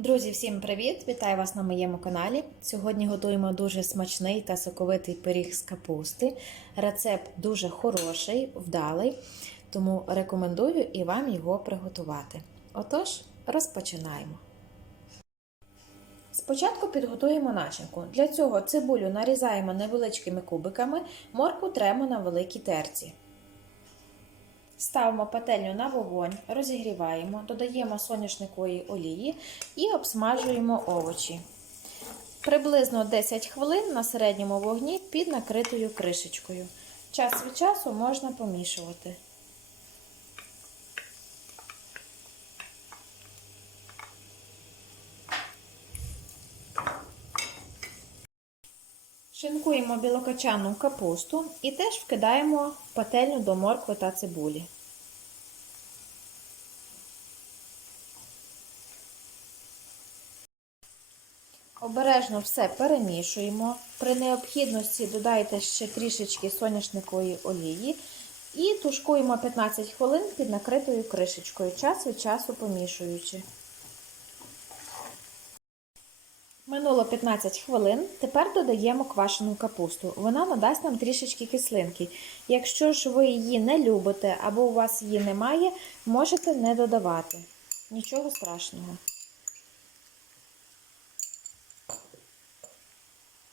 Друзі, всім привіт! Вітаю вас на моєму каналі. Сьогодні готуємо дуже смачний та соковитий пиріг з капусти. Рецепт дуже хороший, вдалий, тому рекомендую і вам його приготувати. Отож, розпочинаємо. Спочатку підготуємо начинку. Для цього цибулю нарізаємо невеличкими кубиками, морку тремо на великій терці. Ставимо пательню на вогонь, розігріваємо, додаємо соняшникової олії і обсмажуємо овочі. Приблизно 10 хвилин на середньому вогні під накритою кришечкою. Час від часу можна помішувати. Шинкуємо білокачану капусту і теж вкидаємо пательню до моркви та цибулі. Обережно все перемішуємо. При необхідності додайте ще трішечки соняшникової олії і тушкуємо 15 хвилин під накритою кришечкою, час від часу помішуючи. Минуло 15 хвилин, тепер додаємо квашену капусту. Вона надасть нам трішечки кислинки. Якщо ж ви її не любите або у вас її немає, можете не додавати. Нічого страшного.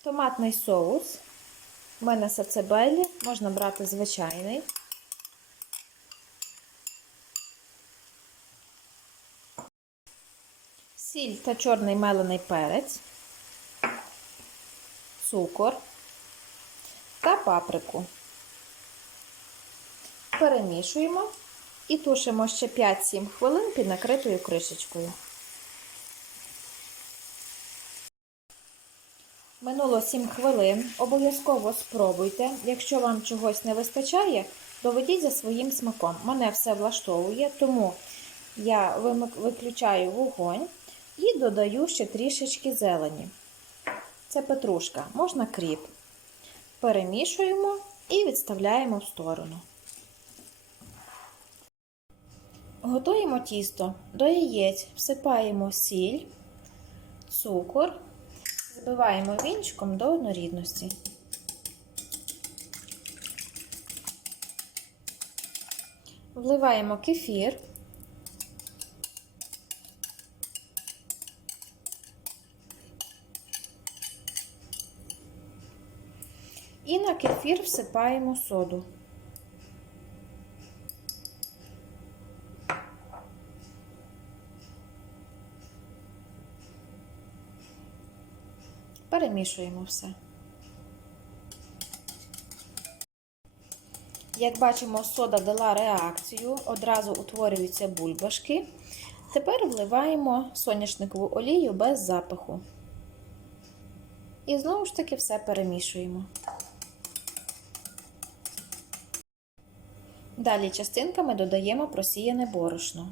Томатний соус. У мене сацебелі, можна брати звичайний. Сіль та чорний мелений перець, цукор та паприку. Перемішуємо і тушимо ще 5-7 хвилин під накритою кришечкою. Минуло 7 хвилин. Обов'язково спробуйте. Якщо вам чогось не вистачає, доведіть за своїм смаком. Мене все влаштовує, тому я виключаю вогонь і додаю ще трішечки зелені. Це петрушка, можна кріп. Перемішуємо і відставляємо в сторону. Готуємо тісто. До яєць всипаємо сіль, цукор. Збиваємо вінчиком до однорідності. Вливаємо кефір. На кефір всипаємо соду. Перемішуємо все. Як бачимо, сода дала реакцію, одразу утворюються бульбашки. Тепер вливаємо соняшникову олію без запаху. І знову ж таки все перемішуємо. Далі частинками додаємо просіяне борошно.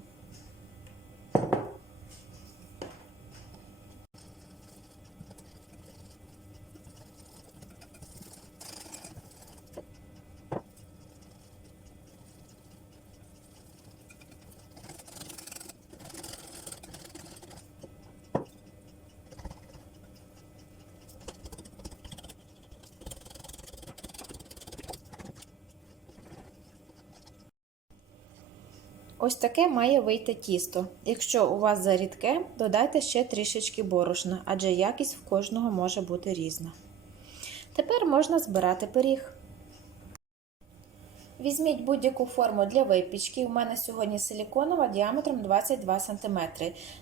Ось таке має вийти тісто. Якщо у вас зарідке, додайте ще трішечки борошна, адже якість в кожного може бути різна. Тепер можна збирати пиріг. Візьміть будь-яку форму для випічки. У мене сьогодні силіконова діаметром 22 см.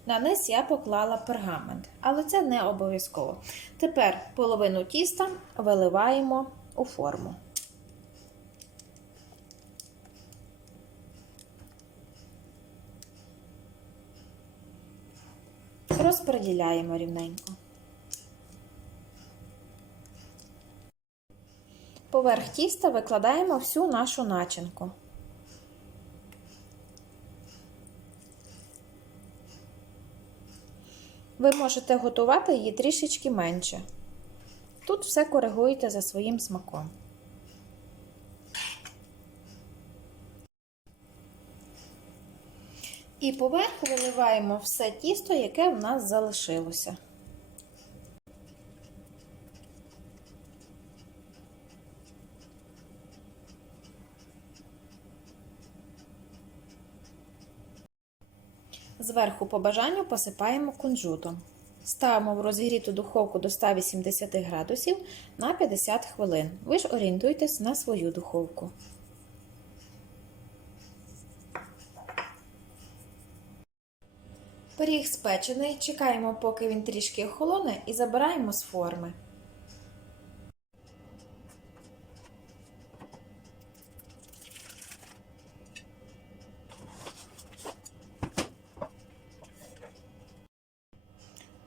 На низ я поклала пергамент, але це не обов'язково. Тепер половину тіста виливаємо у форму. Розподіляємо рівненько. Поверх тіста викладаємо всю нашу начинку. Ви можете готувати її трішечки менше. Тут все коригуєте за своїм смаком. І поверху виливаємо все тісто, яке в нас залишилося. Зверху по бажанню посипаємо кунжутом. Ставимо в розігріту духовку до 180 градусів на 50 хвилин. Ви ж орієнтуйтесь на свою духовку. Пиріг спечений, чекаємо, поки він трішки охолоне, і забираємо з форми.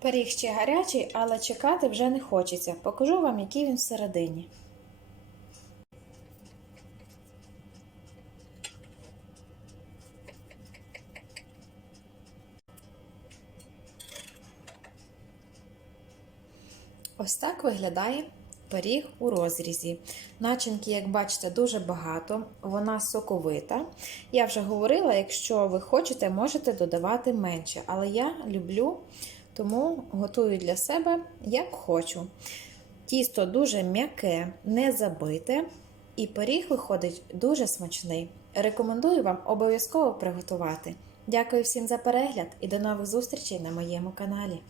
Пиріг ще гарячий, але чекати вже не хочеться. Покажу вам, який він всередині. Ось так виглядає пиріг у розрізі. Начинки, як бачите, дуже багато, вона соковита. Я вже говорила, якщо ви хочете, можете додавати менше. Але я люблю, тому готую для себе як хочу. Тісто дуже м'яке, не забите, і пиріг виходить дуже смачний. Рекомендую вам обов'язково приготувати. Дякую всім за перегляд і до нових зустрічей на моєму каналі.